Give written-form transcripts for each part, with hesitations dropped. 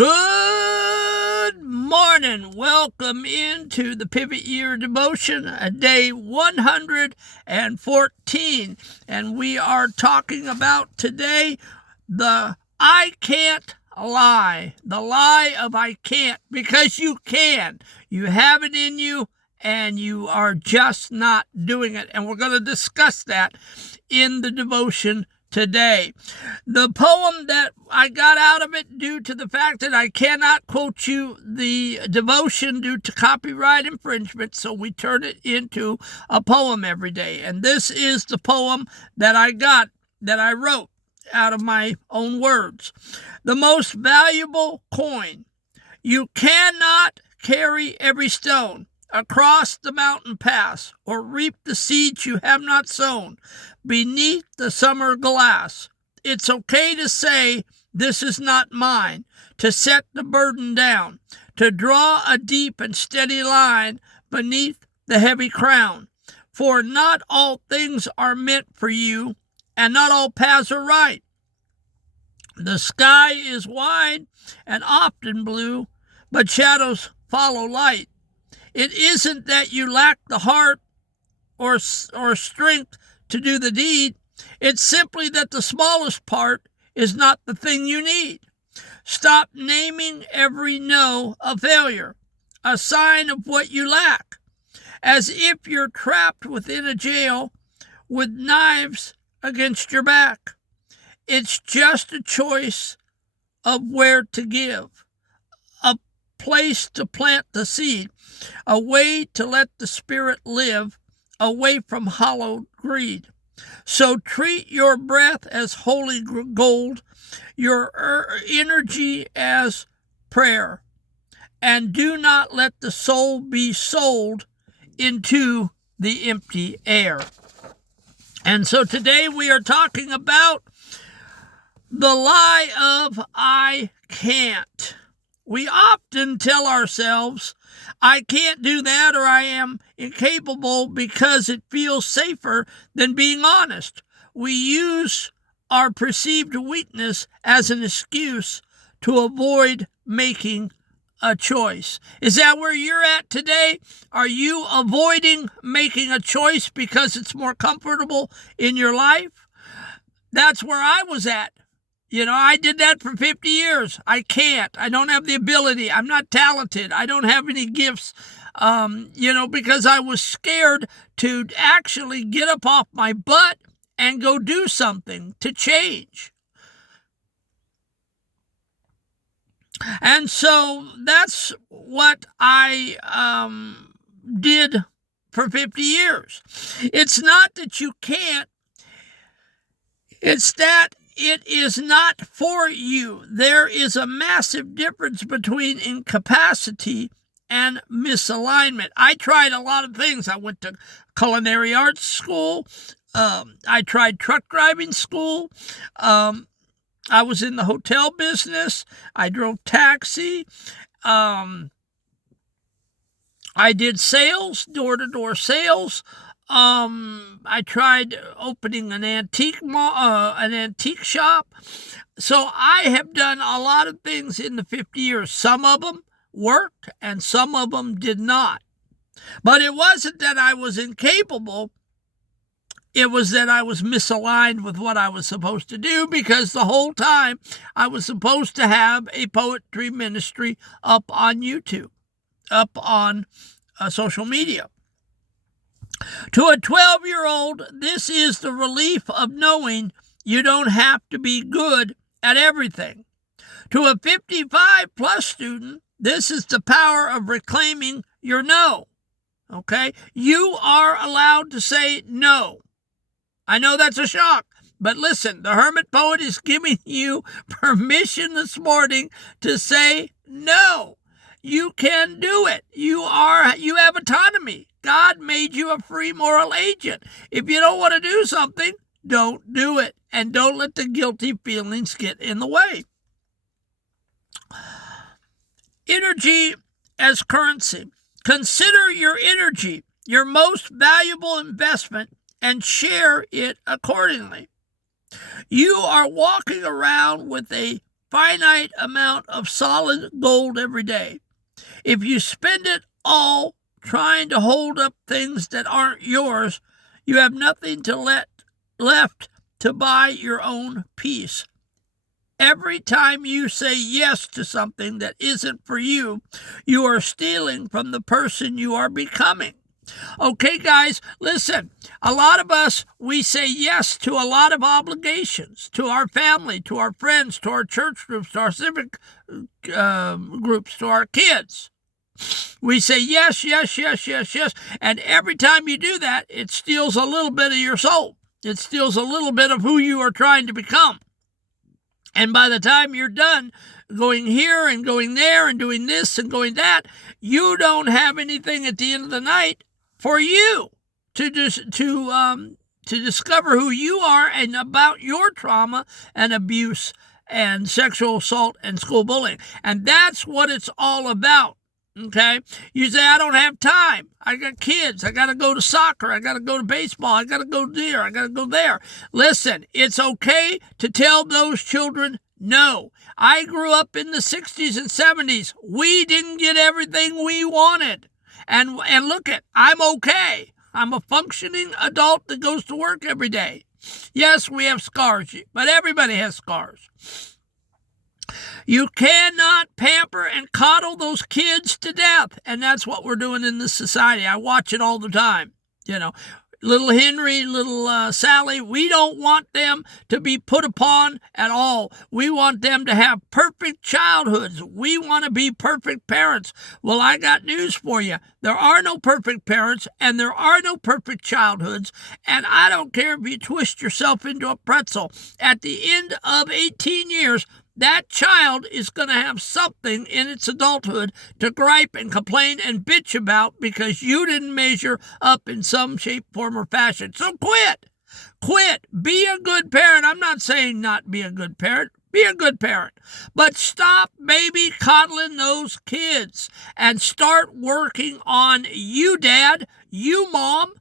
Good morning. Welcome into the Pivot Year Devotion, day 114. And we are talking about today the I can't lie. The lie of I can't, because you can. You have it in you and you are just not doing it. And we're going to discuss that in the devotion today. The poem that I got out of it, due to the fact that I cannot quote you the devotion due to copyright infringement, so we turn it into a poem every day. And this is the poem that I wrote out of my own words. The most valuable coin. You cannot carry every stone across the mountain pass, or reap the seeds you have not sown beneath the summer glass. It's okay to say, this is not mine, to set the burden down, to draw a deep and steady line beneath the heavy crown. For not all things are meant for you, and not all paths are right. The sky is wide and often blue, but shadows follow light. It isn't that you lack the heart or strength to do the deed. It's simply that the smallest part is not the thing you need. Stop naming every no a failure, a sign of what you lack, as if you're trapped within a jail with knives against your back. It's just a choice of where to give, a place to plant the seed, a way to let the Spirit live, away from hollow greed. So treat your breath as holy gold, your energy as prayer, and do not let the soul be sold into the empty air. And so today we are talking about the lie of I can't. We often tell ourselves, I can't do that, or I am incapable, because it feels safer than being honest. We use our perceived weakness as an excuse to avoid making a choice. Is that where you're at today? Are you avoiding making a choice because it's more comfortable in your life? That's where I was at. I did that for 50 years. I can't. I don't have the ability. I'm not talented. I don't have any gifts, because I was scared to actually get up off my butt and go do something to change. And so that's what I did for 50 years. It's not that you can't. It's that it is not for you. There is a massive difference between incapacity and misalignment. I tried a lot of things. I went to culinary arts school. I tried truck driving school. I was in the hotel business. I drove taxi. I did sales, door-to-door sales. I tried opening an antique shop. So I have done a lot of things in the 50 years. Some of them worked and some of them did not. But it wasn't that I was incapable. It was that I was misaligned with what I was supposed to do, because the whole time I was supposed to have a poetry ministry up on YouTube, up on social media. To a 12-year-old, this is the relief of knowing you don't have to be good at everything. To a 55-plus student, this is the power of reclaiming your no. Okay? You are allowed to say no. I know that's a shock, but listen, the Hermit Poet is giving you permission this morning to say no. You can do it. You have autonomy. God made you a free moral agent. If you don't want to do something, don't do it. And don't let the guilty feelings get in the way. Energy as currency. Consider your energy your most valuable investment and share it accordingly. You are walking around with a finite amount of solid gold every day. If you spend it all trying to hold up things that aren't yours, you have nothing left to buy your own peace. Every time you say yes to something that isn't for you, you are stealing from the person you are becoming. Okay, guys, listen, a lot of us, we say yes to a lot of obligations, to our family, to our friends, to our church groups, to our civic groups, to our kids. We say yes, yes, yes, yes, yes, and every time you do that, it steals a little bit of your soul. It steals a little bit of who you are trying to become. And by the time you're done going here and going there and doing this and going that, you don't have anything at the end of the night for you to discover who you are and about your trauma and abuse and sexual assault and school bullying. And that's what it's all about. Okay? You say, I don't have time. I got kids. I got to go to soccer. I got to go to baseball. I got to go there. I got to go there. Listen, it's okay to tell those children no. I grew up in the 60s and 70s. We didn't get everything we wanted. And look I'm okay. I'm a functioning adult that goes to work every day. Yes, we have scars, but everybody has scars. You cannot pamper and coddle those kids to death. And that's what we're doing in this society. I watch it all the time. Little Henry, little Sally, we don't want them to be put upon at all. We want them to have perfect childhoods. We want to be perfect parents. Well, I got news for you. There are no perfect parents, and there are no perfect childhoods, and I don't care if you twist yourself into a pretzel. At the end of 18 years, that child is going to have something in its adulthood to gripe and complain and bitch about because you didn't measure up in some shape, form, or fashion. So quit. Quit. Be a good parent. I'm not saying not be a good parent. Be a good parent. But stop baby coddling those kids and start working on you, Dad, you, Mom.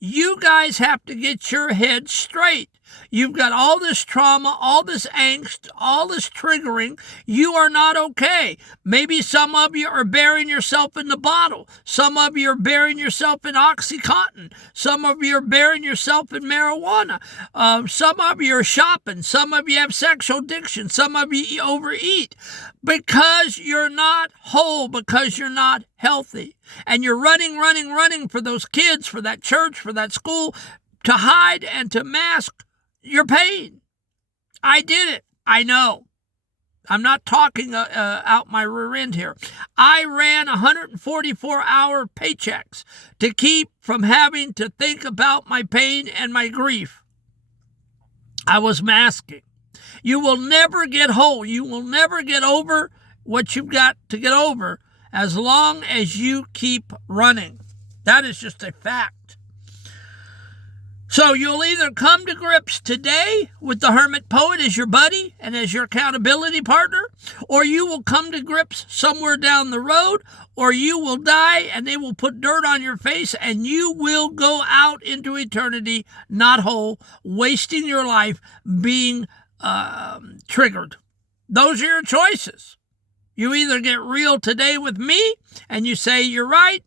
You guys have to get your head straight. You've got all this trauma, all this angst, all this triggering. You are not okay. Maybe some of you are burying yourself in the bottle. Some of you are burying yourself in OxyContin. Some of you are burying yourself in marijuana. Some of you are shopping. Some of you have sexual addiction. Some of you overeat because you're not whole, because you're not healthy. And you're running for those kids, for that church, for that school, to hide and to mask your pain. I did it. I know. I'm not talking out my rear end here. I ran 144-hour paychecks to keep from having to think about my pain and my grief. I was masking. You will never get whole. You will never get over what you've got to get over as long as you keep running. That is just a fact. So you'll either come to grips today with the hermit poet as your buddy and as your accountability partner, or you will come to grips somewhere down the road, or you will die and they will put dirt on your face and you will go out into eternity not whole, wasting your life being triggered. Those are your choices. You either get real today with me and you say, you're right,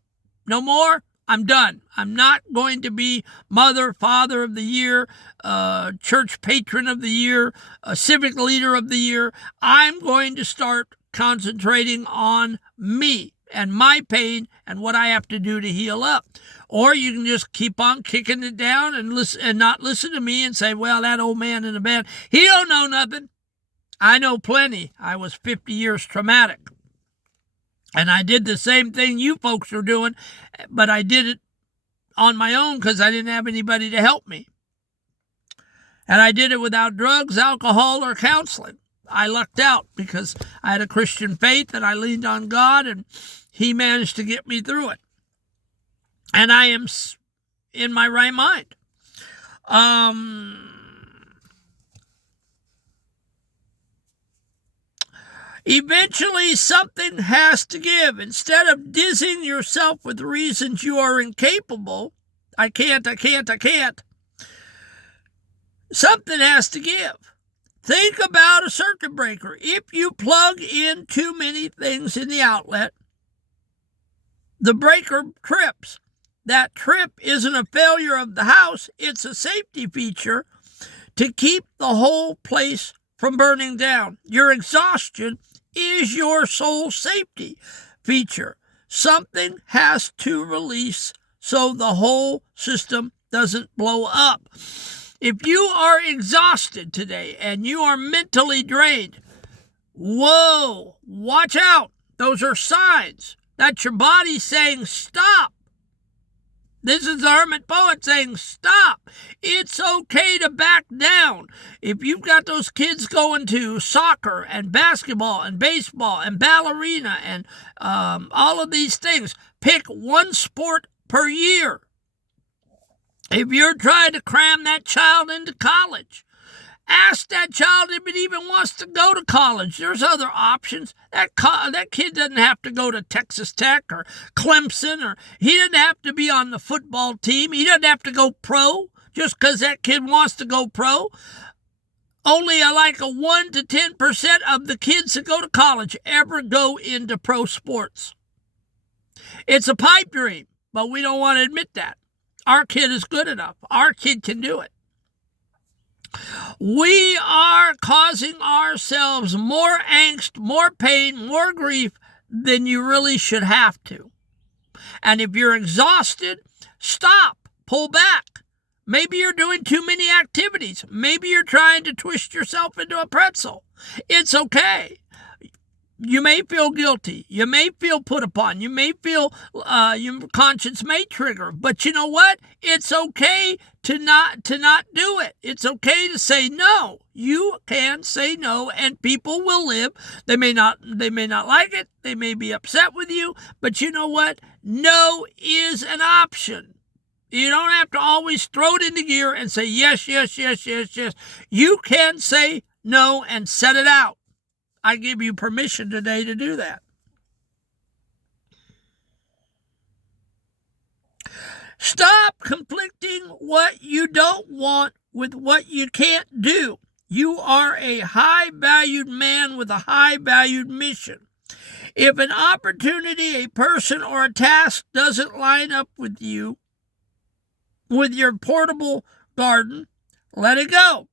no more, I'm done. I'm not going to be mother, father of the year, church patron of the year, civic leader of the year. I'm going to start concentrating on me and my pain and what I have to do to heal up. Or you can just keep on kicking it down and listen and not listen to me and say, well, that old man in the band, he don't know nothing. I know plenty. I was 50 years traumatic. And I did the same thing you folks are doing, but I did it on my own because I didn't have anybody to help me. And I did it without drugs, alcohol, or counseling. I lucked out because I had a Christian faith and I leaned on God and He managed to get me through it. And I am in my right mind. Eventually, something has to give. Instead of dizzying yourself with reasons you are incapable, I can't. Something has to give. Think about a circuit breaker. If you plug in too many things in the outlet, the breaker trips. That trip isn't a failure of the house. It's a safety feature to keep the whole place from burning down. Your exhaustion is your sole safety feature. Something has to release so the whole system doesn't blow up. If you are exhausted today and you are mentally drained, whoa, watch out. Those are signs that your body's saying stop. This is the Hermit Poet saying stop. It's okay to back down. If you've got those kids going to soccer and basketball and baseball and ballerina and all of these things, pick one sport per year. If you're trying to cram that child into college, ask that child if it even wants to go to college. There's other options. That kid doesn't have to go to Texas Tech or Clemson, or he doesn't have to be on the football team. He doesn't have to go pro just because that kid wants to go pro. Only like a 1 to 10% of the kids that go to college ever go into pro sports. It's a pipe dream, but we don't want to admit that. Our kid is good enough. Our kid can do it. We are causing ourselves more angst, more pain, more grief than you really should have to. And if you're exhausted, stop, pull back. Maybe you're doing too many activities. Maybe you're trying to twist yourself into a pretzel. It's okay. You may feel guilty. You may feel put upon. You may feel your conscience may trigger. But you know what? It's okay to not do it. It's okay to say no. You can say no, and people will live. They may not like it. They may be upset with you. But you know what? No is an option. You don't have to always throw it into gear and say yes, yes, yes, yes, yes. You can say no and set it out. I give you permission today to do that. Stop conflicting what you don't want with what you can't do. You are a high-valued man with a high-valued mission. If an opportunity, a person, or a task doesn't line up with you, with your portable garden, let it go.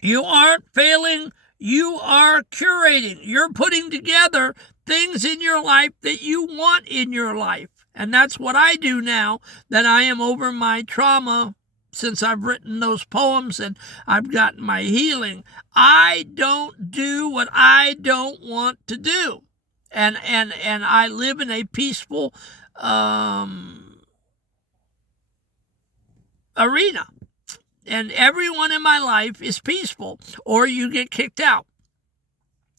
You aren't failing. You are curating. You're putting together things in your life that you want in your life. And that's what I do now that I am over my trauma since I've written those poems and I've gotten my healing. I don't do what I don't want to do. And I live in a peaceful arena. And everyone in my life is peaceful, or you get kicked out.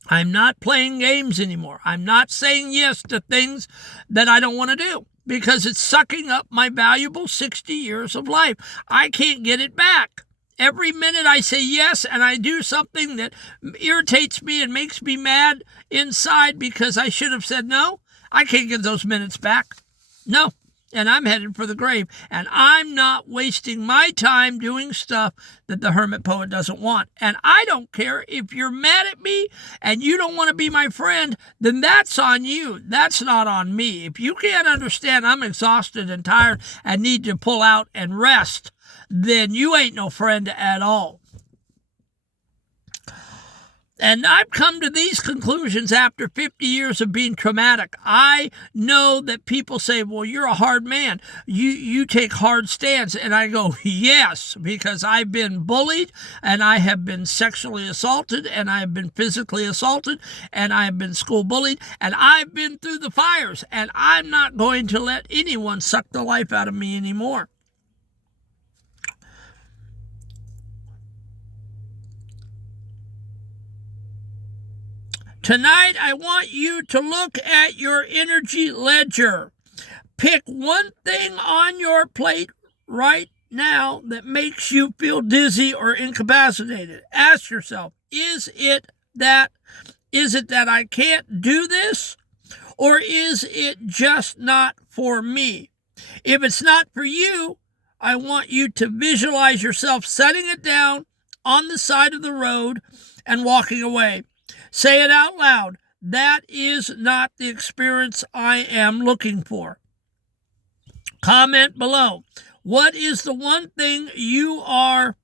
I'm not playing games anymore. I'm not saying yes to things that I don't want to do because it's sucking up my valuable 60 years of life. I can't get it back. Every minute I say yes and I do something that irritates me and makes me mad inside because I should have said no, I can't get those minutes back. No. And I'm headed for the grave. And I'm not wasting my time doing stuff that the Hermit Poet doesn't want. And I don't care if you're mad at me and you don't want to be my friend, then that's on you. That's not on me. If you can't understand I'm exhausted and tired and need to pull out and rest, then you ain't no friend at all. And I've come to these conclusions after 50 years of being traumatic. I know that people say, well, you're a hard man. You take hard stands. And I go, yes, because I've been bullied and I have been sexually assaulted and I have been physically assaulted and I have been school bullied and I've been through the fires and I'm not going to let anyone suck the life out of me anymore. Tonight, I want you to look at your energy ledger. Pick one thing on your plate right now that makes you feel dizzy or incapacitated. Ask yourself, is it that I can't do this? Or is it just not for me? If it's not for you, I want you to visualize yourself setting it down, on the side of the road and walking away. Say it out loud. That is not the experience I am looking for. Comment below. What is the one thing you are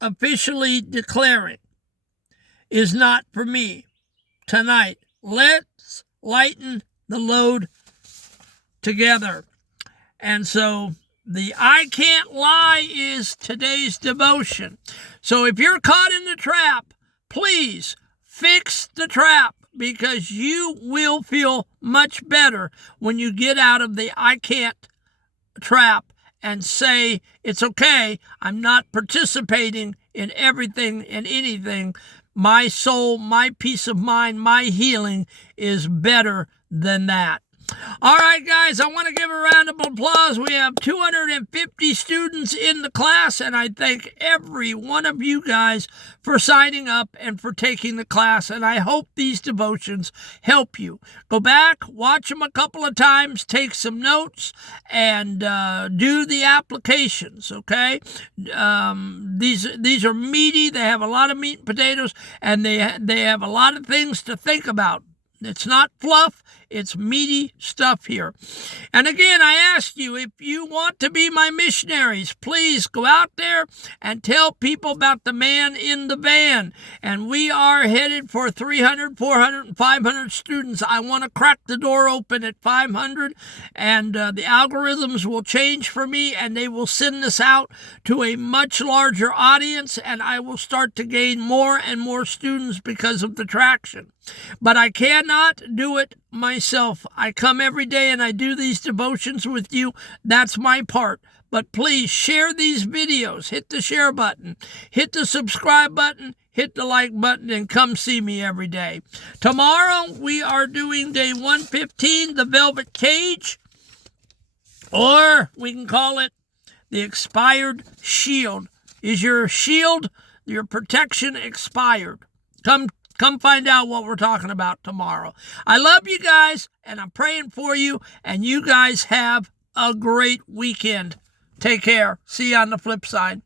officially declaring is not for me tonight? Let's lighten the load together. And so the I Can't Lie is today's devotion. So if you're caught in the trap, please fix the trap, because you will feel much better when you get out of the I can't trap and say, it's okay, I'm not participating in everything and anything. My soul, my peace of mind, my healing is better than that. All right, guys, I want to give a round of applause. We have 250 students in the class, and I thank every one of you guys for signing up and for taking the class, and I hope these devotions help you. Go back, watch them a couple of times, take some notes, and do the applications, okay? These are meaty. They have a lot of meat and potatoes, and they have a lot of things to think about. It's not fluff. It's meaty stuff here. And again, I ask you, if you want to be my missionaries, please go out there and tell people about the man in the van. And we are headed for 300, 400, and 500 students. I want to crack the door open at 500, and the algorithms will change for me, and they will send this out to a much larger audience, and I will start to gain more and more students because of the traction. But I cannot do it myself. I come every day and I do these devotions with you. That's my part. But please share these videos. Hit the share button. Hit the subscribe button. Hit the like button and come see me every day. Tomorrow we are doing day 115, the Velvet Cage. Or we can call it the Expired Shield. Is your shield, your protection expired? Come find out what we're talking about tomorrow. I love you guys, and I'm praying for you, and you guys have a great weekend. Take care. See you on the flip side.